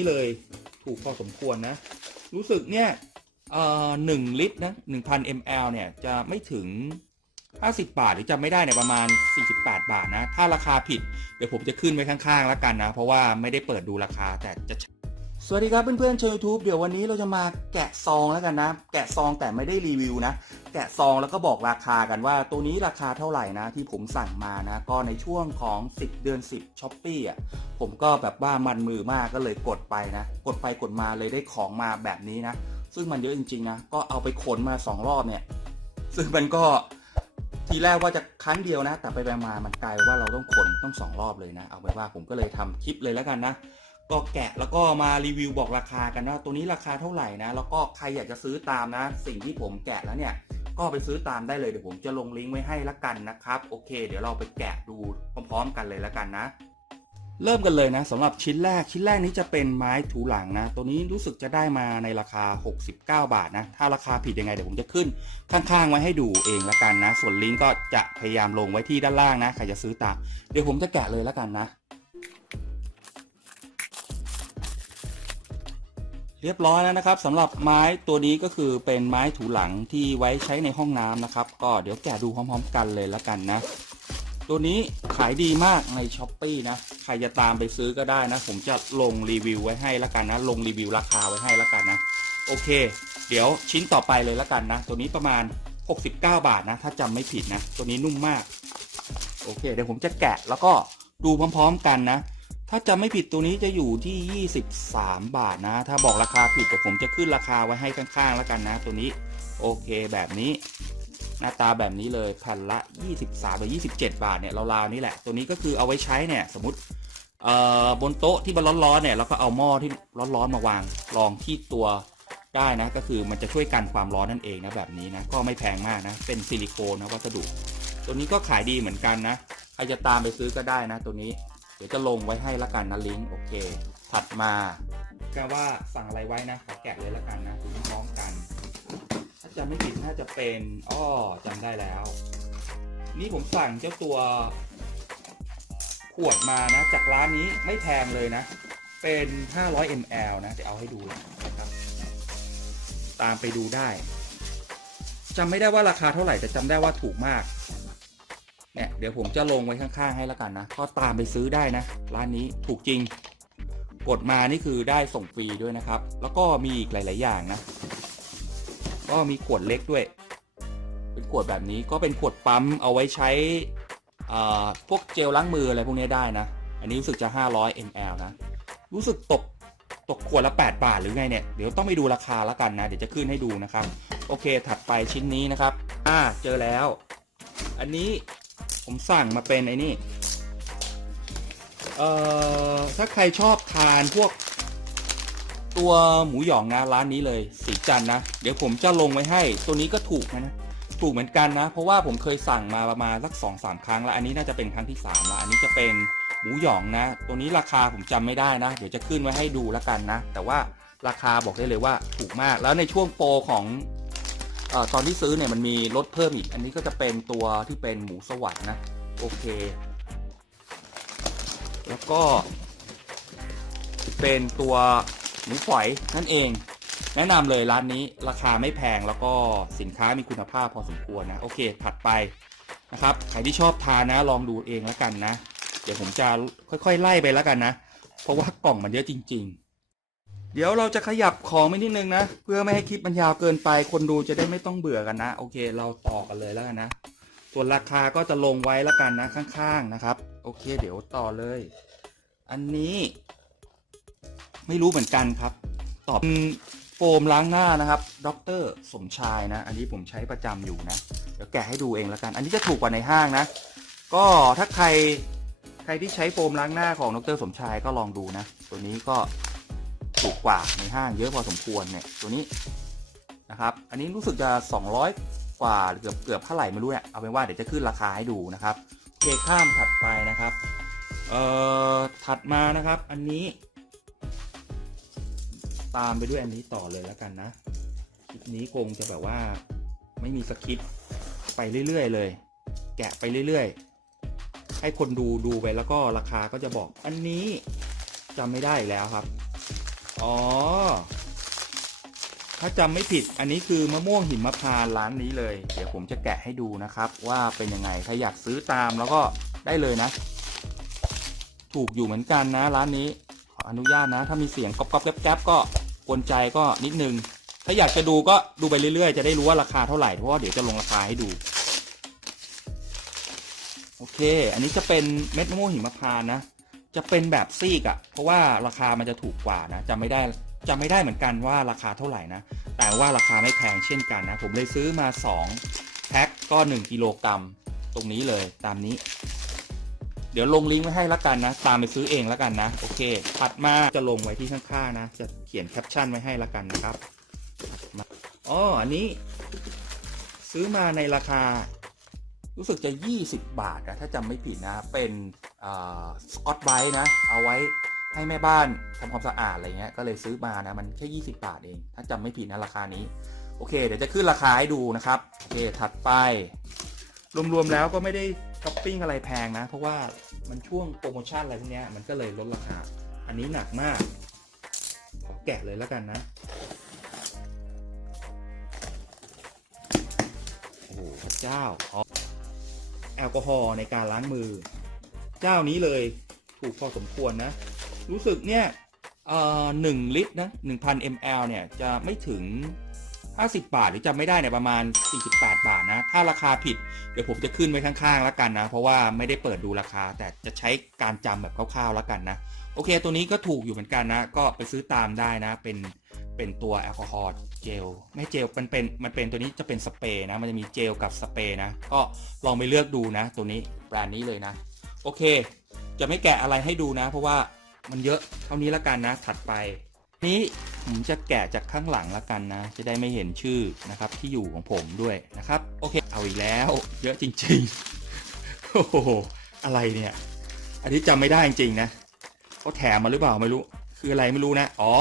นี่เลยถูกพอสมควรนะ รู้สึกเนี่ยเอ่อหนึ่งลิตรนะหนึ่งพันมลเนี่ยจะไม่ถึง 50 บาทหรือจำไม่ได้เนี่ยประมาณ 48 บาทนะ ถ้าราคาผิดเดี๋ยวผมจะขึ้นไว้ข้างๆแล้วกันนะ เพราะว่าไม่ได้เปิดดูราคาแต่จะ สวัสดีครับเพื่อนๆชาวยูทูบเดี๋ยววันนี้เราจะมาแกะซองแล้วกันนะ แกะซองแต่ไม่ได้รีวิวนะ แกะซองแล้วก็บอกราคากันว่าตัวนี้ราคาเท่าไหร่นะ ที่ผมสั่งมานะ ก็ในช่วงของ 10 เดือน 10ช้อปปี้อะผมก็แบบว่ามันมือมากก็เลยกดไปนะ กดไปกดมาเลยได้ของมาแบบนี้นะ ซึ่งมันเยอะจริงๆนะ ก็เอาไปขนมาสองรอบเนี่ย ซึ่งมันก็ทีแรกว่าจะครั้งเดียวนะ แต่ไปไปมามันกลายว่าเราต้องขนต้องสองรอบเลยนะ เอาไปว่าผมก็เลยทำคลิปเลยแล้วกันนะ ก็แกะแล้วก็มารีวิวบอกราคากันว่าตัวนี้ราคาเท่าไหร่นะ แล้วก็ใครอยากจะซื้อตามนะ สิ่งที่ผมแกะแล้วเนี่ย ก็ไปซื้อตามได้เลยเดี๋ยวผมจะลงลิงก์ไว้ให้ละกันนะครับ โอเค เดี๋ยวเราไปแกะดูพร้อมๆ กันเลยละกันนะ เริ่มกันเลยนะสำหรับชิ้นแรกชิ้นแรกนี้จะเป็นไม้ถูหลังนะ ตัวนี้รู้สึกจะได้มาในราคา 69 บาทนะ ถ้าราคาผิดยังไงเดี๋ยวผมจะขึ้นข้างๆไว้ให้ดูเองละกันนะ ส่วนลิงก์ก็จะพยายามลงไว้ที่ด้านล่างนะใครจะซื้อตามเดี๋ยวผมจะแกะเลยละกันนะ เรียบร้อยแล้วนะครับสำหรับไม้ตัวนี้ก็คือเป็นไม้ถูหลังที่ไว้ใช้ในห้องน้ำนะครับ ก็เดี๋ยวแกะดูพร้อม ๆ กันเลยละกันนะ ตัวนี้ขายดีมากในช้อปปีนะ ใครจะตามไปซื้อก็ได้นะ ผมจะลงรีวิวไว้ให้ละกันนะ ลงรีวิวราคาไว้ให้ละกันนะ โอเค เดี๋ยวชิ้นต่อไปเลยละกันนะ ตัวนี้ประมาณ 69 บาทนะ ถ้าจำไม่ผิดนะ ตัวนี้นุ่มมาก โอเค เดี๋ยวผมจะแกะแล้วก็ดูพร้อม ๆ กันนะ ถ้าจำไม่ผิดตัวนี้จะอยู่ที่ 23 บาทนะ ถ้าบอกราคาผิดเดี๋ยวผมจะขึ้นราคาไว้ให้ข้างๆ แล้วกันนะ ตัวนี้ โอเคแบบนี้ หน้าตาแบบนี้เลยพันละ 23หรือ27 บาทเนี่ยราวๆนี่แหละ ตัวนี้ก็คือเอาไว้ใช้เนี่ยสมมติเอ่อบนโต๊ะที่มันร้อนๆเนี่ยแล้วก็เอาหม้อที่ร้อนๆมาวางรองที่ตัวได้นะก็คือมันจะช่วยกันความร้อนนั่นเองนะแบบนี้นะก็ไม่แพงมากนะ เป็นซิลิโคนนะวัสดุ ตัวนี้ก็ขายดีเหมือนกันนะใครจะตามไปซื้อก็ได้นะ ตัวนี้ เดี๋ยวจะลงไว้ให้ละกันนะลิงก์โอเค ถัดมาก็ว่าสั่งอะไรไว้นะขอแกะเลยละกันนะดูพร้อมกัน ถ้าจำไม่ผิดน่าจะเป็นอ้อจำได้แล้ว นี่ผมสั่งเจ้าตัว ขวดมานะ จากร้านนี้ไม่แพงเลยนะ เป็น 500 ml นะเดี๋ยวเอาให้ดูนะครับ ตามไปดูได้จำไม่ได้ว่าราคาเท่าไหร่แต่จำได้ว่าถูกมาก เดี๋ยวผมจะลงไว้ข้างๆให้แล้วกันนะ ก็ตามไปซื้อได้นะ ร้านนี้ถูกจริง กดมานี่คือได้ส่งฟรีด้วยนะครับ แล้วก็มีอีกหลาย ๆ อย่างนะ ก็มีขวดเล็กด้วย เป็นขวดแบบนี้ก็เป็นขวดปั๊มเอาไว้ใช้พวกเจลล้างมืออะไรพวกนี้ได้นะ อันนี้รู้สึกจะ 500 ml นะ รู้สึกตกตกขวดละ 8 บาทหรือไงเนี่ย เดี๋ยวต้องไปดูราคาแล้วกันนะ เดี๋ยวจะขึ้นให้ดูนะครับ โอเค ถัดไปชิ้นนี้นะครับ อ่า เจอแล้ว อันนี้ ผมสั่งมาเป็นไอ้นี่ เอ่อ ถ้าใครชอบทานพวกตัวหมูหยองนะร้านนี้เลยสีจันนะ เดี๋ยวผมจะลงไว้ให้ ตัวนี้ก็ถูกนะนะ ถูกเหมือนกันนะ เพราะว่าผมเคยสั่งมาประมาณสักสองสามครั้งแล้ว อันนี้น่าจะเป็นครั้งที่สามแล้ว อันนี้จะเป็นหมูหยองนะ ตัวนี้ราคาผมจำไม่ได้นะ เดี๋ยวจะขึ้นไว้ให้ดูแล้วกันนะ แต่ว่าราคาบอกได้เลยว่าถูกมาก แล้วในช่วงโปรของ อตอนที่ซื้อเนี่ยมันมีลดเพิ่มอีก อันนี้ก็จะเป็นตัวที่เป็นหมูสวรรค์นะ โอเค แล้วก็ เป็นตัวหมูฝอยนั่นเอง แนะนำเลยร้านนี้ราคาไม่แพงแล้วก็สินค้ามีคุณภาพพอสมควรนะ โอเค ถัดไปนะครับใครที่ชอบทานนะลองดูเองแล้วกันนะ เดี๋ยวผมจะค่อยๆ ไล่ไปแล้วกันนะ เพราะว่ากล่องมันเยอะจริง ๆ เดี๋ยวเราจะขยับของไปนิดนึงนะ เพื่อไม่ให้คลิปมันยาวเกินไปคนดูจะได้ไม่ต้องเบื่อกันนะ โอเค เราต่อกันเลยแล้วกันนะ ส่วนราคาก็จะลงไว้แล้วกันนะ ข้างๆนะครับ โอเค เดี๋ยวต่อเลย อันนี้ ไม่รู้เหมือนกันครับ ตอบโฟมล้างหน้านะครับดรสมชายนะ อันนี้ผมใช้ประจำอยู่นะ เดี๋ยวแกะให้ดูเองแล้วกัน อันนี้จะถูกกว่าในห้างนะ ก็ถ้าใครใครที่ใช้โฟมล้างหน้าของดรสมชายก็ลองดูนะ ตัวนี้ก็ ถูกกว่าในห้างเยอะพอสมควรเนี่ยตัวนี้นะครับ อันนี้รู้สึกจะ 200 กว่าหรือเกือบเกือบเท่าไหร่ไม่รู้เนี่ยเอาเป็นว่าเดี๋ยวจะขึ้นราคาให้ดูนะครับโอเคข้ามถัดไปนะครับ เอ่อถัดมานะครับ อันนี้ ตามไปด้วยอันนี้ต่อเลยแล้วกันนะคลิปนี้คงจะแบบว่าไม่มีสคริปต์ไปเรื่อยๆเลย แกะไปเรื่อยๆ ให้คนดูดูไปแล้วก็ราคาก็จะบอก อันนี้จำไม่ได้อีกแล้วครับ อ๋อ ถ้าจำไม่ผิดอันนี้คือมะม่วงหิมพานต์ร้านนี้เลย เดี๋ยวผมจะแกะให้ดูนะครับ ว่าเป็นยังไงถ้าอยากซื้อตามแล้วก็ได้เลยนะ ถูกอยู่เหมือนกันนะ ร้านนี้ขออนุญาตนะ ถ้ามีเสียงก๊อบก๊อบแก๊บแก๊บก็กวนใจก็นิดนึง ถ้าอยากจะดูก็ดูไปเรื่อยๆ จะได้รู้ว่าราคาเท่าไหร่เพราะว่าเดี๋ยวจะลงราคาให้ดูโอเค อันนี้จะเป็นเม็ดมะม่วงหิมพานต์นะ จะเป็นแบบซีกอะ่ะ เพราะว่าราคามันจะถูกกว่านะจำไม่ได้จำไม่ได้เหมือนกันว่าราคาเท่าไหร่นะ แต่ว่าราคาไม่แพงเช่นกันนะ ผมเลยซื้อมา 2 แพ็คก็ 1 กิโลกรัมตรงนี้เลยตามนี้ เดี๋ยวลงลิงก์ไว้ให้ละกันนะ ตามไปซื้อเองละกันนะ โอเค ถัดมาจะลงไว้ที่ข้างๆนะ จะเขียนแคปชั่นไว้ให้ละกันนะครับอ๋ออันนี้ ซื้อมาในราคา รู้สึกจะ 20 บาทนะถ้าจำไม่ผิดนะเป็น สกอตไบรท์นะ เอาไว้ให้แม่บ้านทำความสะอาดอะไรเงี้ย ก็เลยซื้อมานะ มันแค่ 20 บาทเอง ถ้าจำไม่ผิดนะราคานี้ โอเค เดี๋ยวจะขึ้นราคาให้ดูนะครับ โอเค ถัดไป รวมๆแล้วก็ไม่ได้ช้อปปิ้งอะไรแพงนะ เพราะว่ามันช่วงโปรโมชั่นอะไรพวกเนี้ยมันก็เลยลดราคา อันนี้หนักมาก ขอแกะเลยแล้วกันนะ โอ้โหพระเจ้าอ๋อแอลกอฮอล์ในการล้างมือ เจ้านี้เลย ถูกพอสมควรนะ รู้สึกเนี่ยหนึ่งลิตรนะหนึ่งพัน ml เนี่ยจะไม่ถึง 50 บาทหรือจำไม่ได้เนี่ยประมาณ 48 บาทนะ ถ้าราคาผิดเดี๋ยวผมจะขึ้นไว้ข้างๆแล้วกันนะ เพราะว่าไม่ได้เปิดดูราคาแต่จะใช้การจำแบบคร่าวๆแล้วกันนะ โอเค ตัวนี้ก็ถูกอยู่เหมือนกันนะ ก็ไปซื้อตามได้นะเป็นเป็นตัวแอลกอฮอล์เจลไม่เจลมันเป็นมันเป็นตัวนี้จะเป็นสเปรย์นะ มันจะมีเจลกับสเปรย์นะ ก็ลองไปเลือกดูนะ ตัวนี้แบรนด์นี้เลยนะ โอเค จะไม่แกะอะไรให้ดูนะ เพราะว่ามันเยอะเท่านี้ละกันนะ ถัดไป นี้ผมจะแกะจากข้างหลังละกันนะ จะได้ไม่เห็นชื่อนะครับที่อยู่ของผมด้วยนะครับ โอเค เอาอีกแล้ว เยอะจริงๆ โอ้โห อะไรเนี่ย อันนี้จำไม่ได้จริงๆนะเขาแถมมาหรือเปล่าไม่รู้ คืออะไรไม่รู้นะ อ๋อ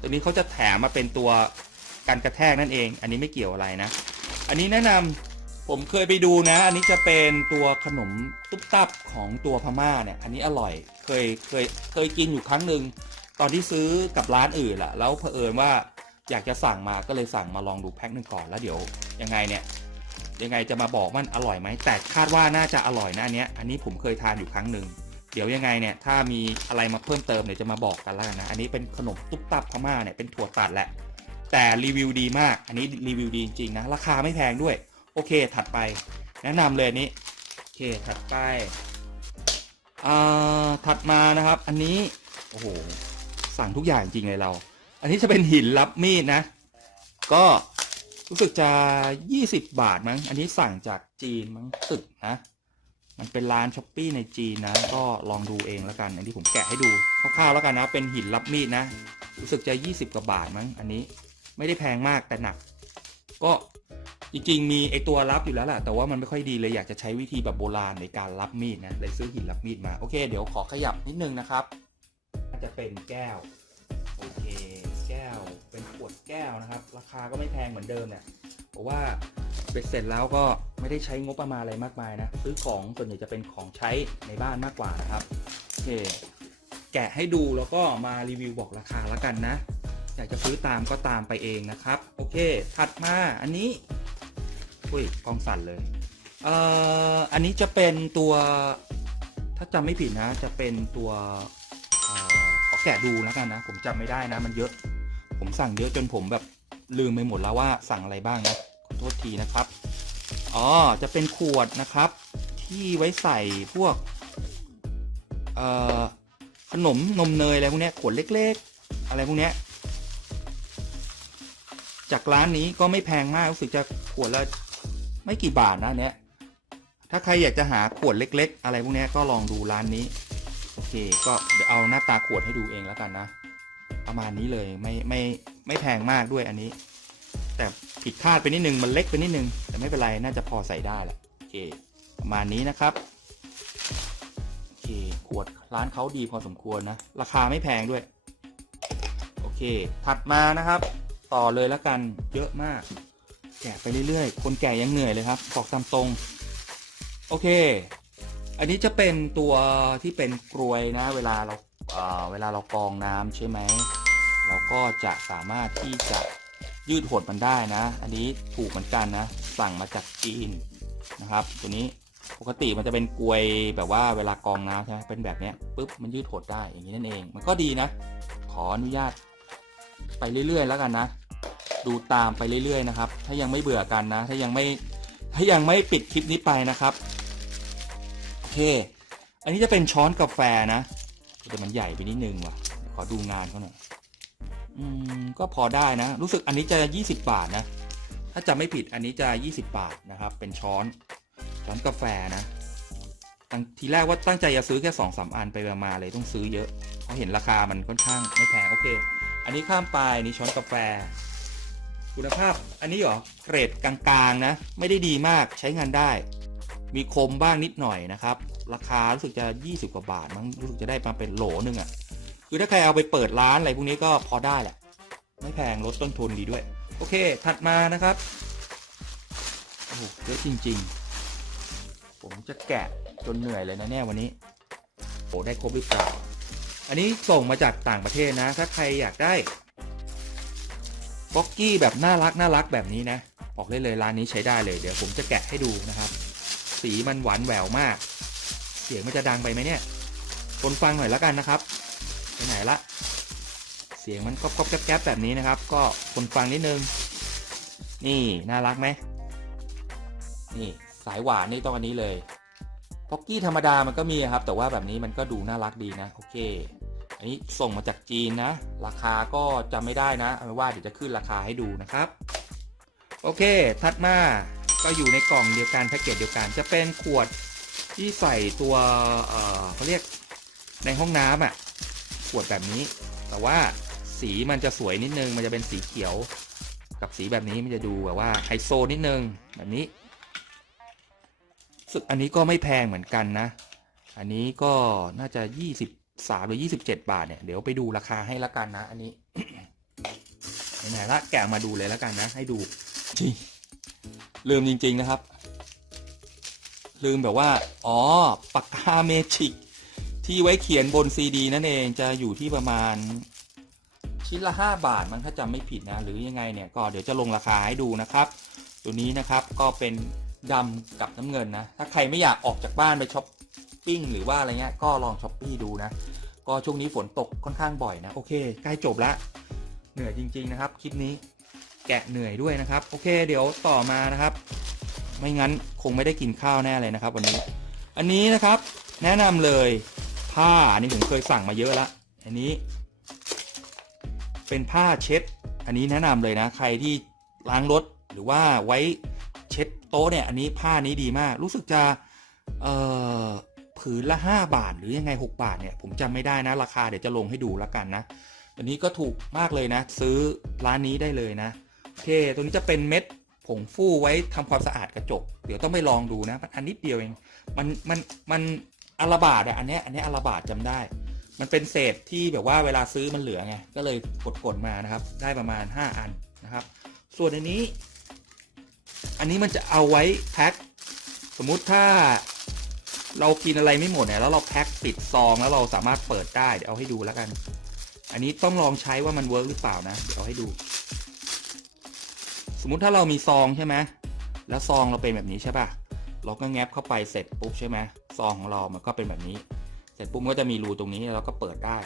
ตัวนี้เขาจะแถมมาเป็นตัวกันกระแทกนั่นเอง อันนี้ไม่เกี่ยวอะไรนะ อันนี้แนะนำ ผมเคยไปดูนะ อันนี้จะเป็นตัวขนมตุ๊บตับของตัวพม่าเนี่ย อันนี้อร่อย เคยเคยเคยกินอยู่ครั้งหนึ่งตอนที่ซื้อกับร้านอื่นแหละแล้วเผอิญว่าอยากจะสั่งมาก็เลยสั่งมาลองดูแพ็คหนึ่งก่อนแล้วเดี๋ยวยังไงเนี่ยยังไงจะมาบอกมันอร่อยไหมแต่คาดว่าน่าจะอร่อยนะอันเนี้ยอันนี้ผมเคยทานอยู่ครั้งหนึ่งเดี๋ยวยังไงเนี่ยถ้ามีอะไรมาเพิ่มเติมเดี๋ยวจะมาบอกกันแล้วกันนะอันนี้เป็นขนมตุ๊บตับพม่าเนี่ยเป็นถั่วตัดแหละ แต่รีวิวดีมาก อันนี้รีวิวดีจริงๆนะราคาไม่แพงด้วย โอเคถัดไป แนะนำเลยนี้โอเคถัดไปอ่าถัดมานะครับ อันนี้โอ้โหสั่งทุกอย่างจริงเลยเรา อันนี้จะเป็นหินรับมีดนะ ก็รู้สึกจะ 20 บาทมั้ง อันนี้สั่งจากจีนมั้งรู้สึกนะ มันเป็นร้านช้อปปี้ในจีนนะ ก็ลองดูเองแล้วกัน อันนี้ผมแกะให้ดูคร่าวๆแล้วกันนะ เป็นหินรับมีดนะ รู้สึกจะ 20กว่าบาทมั้ง อันนี้ไม่ได้แพงมากแต่หนัก ก็ จริงๆ มีไอตัวรับอยู่แล้วแหละแต่ว่ามันไม่ค่อยดีเลยอยากจะใช้วิธีแบบโบราณในการรับมีดนะเลยซื้อหินรับมีดมาโอเค เดี๋ยวขอขยับนิดนึงนะครับจะเป็นแก้วโอเคแก้วเป็นขวดแก้วนะครับ ราคาก็ไม่แพงเหมือนเดิมเนี่ยเพราะว่าเบ็ดเสร็จแล้วก็ไม่ได้ใช้งบประมาณอะไรมากมายนะซื้อของส่วนใหญ่จะเป็นของใช้ในบ้านมากกว่านะครับโอเคแกะให้ดูแล้วก็มารีวิวบอกราคาแล้วกันนะ อยากจะซื้อตามก็ตามไปเองนะครับ โอเค ถัดมาอันนี้ อุ้ยกองสั่นเลยเอ่ออันนี้จะเป็นตัว ถ้าจำไม่ผิดนะ จะเป็นตัวเอ่อขอแกะดูแล้วกันนะ ผมจำไม่ได้นะ มันเยอะ ผมสั่งเยอะจนผมแบบลืมไปหมดแล้วว่าสั่งอะไรบ้างนะขอโทษทีนะครับอ๋อจะเป็นขวดนะครับ ที่ไว้ใส่พวกเอ่อขนมนมเนยอะไรพวกนี้ขวดเล็ก ๆ อะไรพวกนี้จากร้านนี้ก็ไม่แพงมากรู้สึกจะขวดละ ไม่กี่บาทนะเนี้ยถ้าใครอยากจะหาขวดเล็ก ๆ อะไรพวกนี้ก็ลองดูร้านนี้ โอเค ก็เดี๋ยวเอาหน้าตาขวดให้ดูเองแล้วกันนะ ประมาณนี้เลยไม่ไม่ไม่แพงมากด้วยอันนี้ แต่ผิดคาดไปนิดนึงมันเล็กไปนิดนึง แต่ไม่เป็นไรน่าจะพอใส่ได้แหละโอเค ประมาณนี้นะครับโอเคขวดร้านเขาดีพอสมควรนะ ราคาไม่แพงด้วย โอเค ถัดมานะครับ ต่อเลยแล้วกันเยอะมาก แกะไปเรื่อยๆ คนแก่ยังเหนื่อยเลยครับบอกตามตรง โอเค อันนี้จะเป็นตัวที่เป็นกรวยนะ เวลาเราเอ่อเวลาเรากรองน้ำใช่ไหม เราก็จะสามารถที่จะยืดหดมันได้นะ อันนี้ถูกเหมือนกันนะ สั่งมาจากจีนนะครับ ตัวนี้ปกติมันจะเป็นกลวยแบบว่าเวลากรองน้ำใช่ไหมเป็นแบบนี้ปุ๊บมันยืดหดได้อย่างนี้นั่นเอง มันก็ดีนะ ขออนุญาตไปเรื่อยๆ แล้วกันนะ ดูตามไปเรื่อยๆนะครับ ถ้ายังไม่เบื่อกันนะ ถ้ายังไม่ถ้ายังไม่ปิดคลิปนี้ไปนะครับโอเค อันนี้จะเป็นช้อนกาแฟนะแต่มันใหญ่ไปนิดนึงว่ะขอดูงานเขาหน่อยอืมก็พอได้นะ รู้สึกอันนี้จะ 20 บาทนะ ถ้าจำไม่ผิดอันนี้จะ 20 บาทนะครับ เป็นช้อนช้อนกาแฟนะตั้งทีแรกว่าตั้งใจจะซื้อแค่2อสาอันไปมาเลยต้องซื้อเยอะเพราะเห็นราคามันค่อนข้างไม่แพงโอเค อันนี้ข้ามไปนี่ช้อนกาแฟ คุณภาพอันนี้เหรอเกรดกลางๆนะ ไม่ได้ดีมากใช้งานได้ มีคมบ้างนิดหน่อยนะครับ ราคารู้สึกจะ 20 กว่าบาทมั้งรู้สึกจะได้มาเป็นโหลหนึ่งอะ่ะคือถ้าใครเอาไปเปิดร้านอะไรพวกนี้ก็พอได้แหละ ไม่แพงลดต้นทุนดีด้วย โอเค ถัดมานะครับโอ้โหเยอะจริง ๆ ผมจะแกะจนเหนื่อยเลยนะเนี่ยวันนี้โอ้ได้ครบหรือเปล่าอันนี้ส่งมาจากต่างประเทศนะ ถ้าใครอยากได้ บ็อกกี้แบบน่ารักน่ารักแบบนี้นะบอกเลยเลยร้านนี้ใช้ได้เลยเดี๋ยวผมจะแกะให้ดูนะครับ สีมันหวานแหววมาก เสียงมันจะดังไปไหมเนี่ยคนฟังหน่อยแล้วกันนะครับไปไหนละ เสียงมันก๊อบก๊อบแก๊บแก๊บแบบนี้นะครับ ก็คนฟังนิดนึง นี่น่ารักไหมนี่สายหวานนี่ต้องอันนี้เลยพ็อกกี้ธรรมดามันก็มีครับ แต่ว่าแบบนี้มันก็ดูน่ารักดีนะโอเค อันนี้ส่งมาจากจีนนะ ราคาก็จำไม่ได้นะเอาว่าเดี๋ยวจะขึ้นราคาให้ดูนะครับ โอเค ถัดมาก็อยู่ในกล่องเดียวกันแพ็กเกจเดียวกัน จะเป็นขวดที่ใส่ตัวเอ่อเขาเรียกในห้องน้ำอะขวดแบบนี้ แต่ว่าสีมันจะสวยนิดนึง มันจะเป็นสีเขียว กับสีแบบนี้มันจะดูแบบว่าไฮโซนิดนึงแบบนี้สึกอันนี้ก็ไม่แพงเหมือนกันนะ อันนี้ก็น่าจะ 23หรือ27บเจ็ดบาทเนี่ย เดี๋ยวไปดูราคาให้ละกันนะ อันนี้ไหนละแกะมาดูเลยละกันนะ ให้ดูจริงลืมจริง ๆนะครับ ลืมแบบว่า อ๋อปากกาเมจิก ที่ไว้เขียนบนซีดีนั่นเองจะอยู่ที่ประมาณ ชิ้นละ 5 บาทมันถ้าจำไม่ผิดนะ หรือยังไงเนี่ยก็เดี๋ยวจะลงราคาให้ดูนะครับ ตัวนี้นะครับก็เป็นดำกับน้ำเงินนะ ถ้าใครไม่อยากออกจากบ้านไปช้อป ปิ้งหรือว่าอะไรเงี้ยก็ลองช้อปปี้ดูนะ ก็ช่วงนี้ฝนตกค่อนข้างบ่อยนะ โอเค ใกล้จบละเหนื่อยจริง ๆ นะครับ คลิปนี้แกะเหนื่อยด้วยนะครับ โอเค เดี๋ยวต่อมานะครับ ไม่งั้นคงไม่ได้กินข้าวแน่เลยนะครับ วันนี้ อันนี้นะครับ แนะนำเลยผ้าอันนี้ผมเคยสั่งมาเยอะละอันนี้ เป็นผ้าเช็ด อันนี้แนะนำเลยนะ ใครที่ล้างรถหรือว่าไว้เช็ดโต๊ะเนี่ย อันนี้ผ้านี้ดีมาก รู้สึกจะ เอ่อ ผืนละ 5 บาท หรือยังไง 6 บาทเนี่ยผมจำไม่ได้นะราคาเดี๋ยวจะลงให้ดูแล้วกันนะอันนี้ก็ถูกมากเลยนะ ซื้อร้านนี้ได้เลยนะโอเคตัวนี้จะเป็นเม็ดผงฟู่ไว้ทำความสะอาดกระจก เดี๋ยวต้องไปลองดูนะ มันอันนิดเดียวเองมันมันมันอาราบาทอะอันนี้อันนี้อาราบาทจำได้ มันเป็นเศษที่แบบว่าเวลาซื้อมันเหลือไงก็เลยกดๆมานะครับ ได้ประมาณ 5 อันนะครับ ส่วนอันนี้ อันนี้มันจะเอาไว้แพ็คสมมุติถ้า เรากินอะไรไม่หมดเนี่ยแล้วเราแพ็คปิดซองแล้วเราสามารถเปิดได้เดี๋ยวเอาให้ดูแล้วกัน อันนี้ต้องลองใช้ว่ามันเวิร์กหรือเปล่านะเดี๋ยวเอาให้ดู สมมุติถ้าเรามีซองใช่ไหมแล้วซองเราเป็นแบบนี้ใช่ป่ะเราก็แงบเข้าไปเสร็จปุ๊บใช่ไหมซองของเรามันก็เป็นแบบนี้ เสร็จปุ๊บก็จะมีรูตรงนี้แล้วก็เปิดได้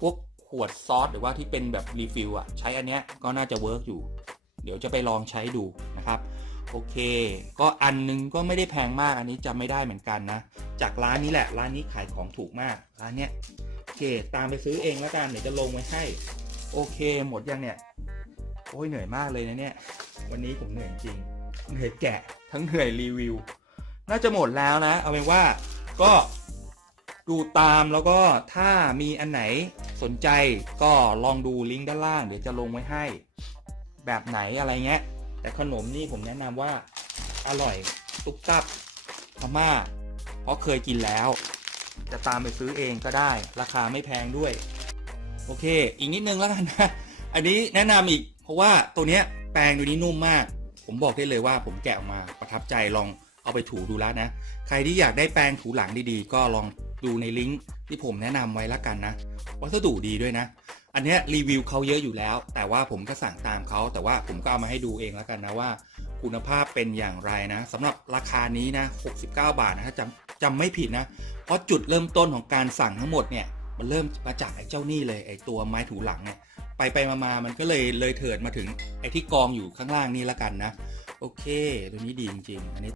พวกขวดซอสหรือว่าที่เป็นแบบรีฟิลอะใช้อันเนี้ยก็น่าจะเวิร์กอยู่ เดี๋ยวจะไปลองใช้ดูนะครับ โอเค ก็อันนึงก็ไม่ได้แพงมากอันนี้จำไม่ได้เหมือนกันนะ จากร้านนี้แหละ ร้านนี้ขายของถูกมากร้านเนี้ยโอเค ตามไปซื้อเองแล้วกันเดี๋ยวจะลงไว้ให้ โอเค หมดยังเนี่ยโอ้ยเหนื่อยมากเลยนะเนี่ย วันนี้ผมเหนื่อยจริงเหนื่อยแกะทั้งเหนื่อยรีวิว น่าจะหมดแล้วนะ เอาเป็นว่าก็ดูตามแล้วก็ถ้ามีอันไหนสนใจก็ลองดูลิงก์ด้านล่าง เดี๋ยวจะลงไว้ให้ แบบไหนอะไรเงี้ย แต่ขนมนี่ผมแนะนำว่าอร่อยตุกตับพม่าเพราะเคยกินแล้ว จะตามไปซื้อเองก็ได้ ราคาไม่แพงด้วย โอเค อีกนิดนึงแล้วกันนะอันนี้แนะนำอีก เพราะว่าตัวเนี้ยแปรงตัวนี้นุ่มมาก ผมบอกได้เลยว่าผมแกะออกมาประทับใจลองเอาไปถูดูแล้วนะ ใครที่อยากได้แปรงถูหลังดีๆ ก็ลองดูในลิงก์ที่ผมแนะนำไว้แล้วกันนะ วัสดุดีด้วยนะ อันเนี้ยรีวิวเขาเยอะอยู่แล้ว แต่ว่าผมก็สั่งตามเขาแต่ว่าผมก็เอามาให้ดูเองแล้วกันนะว่า คุณภาพเป็นอย่างไรนะสำหรับราคานี้นะ 69 บาทนะถ้าจำจำไม่ผิดนะ เพราะจุดเริ่มต้นของการสั่งทั้งหมดเนี่ยมันเริ่มมาจากไอ้เจ้านี่เลยไอ้ตัวไม้ถูหลังเนี่ยไปไปมามามันก็เลยเลยเถิดมาถึงไอ้ที่กองอยู่ข้างล่างนี่ละกันนะ โอเค ตัวนี้ดีจริงๆอันนี้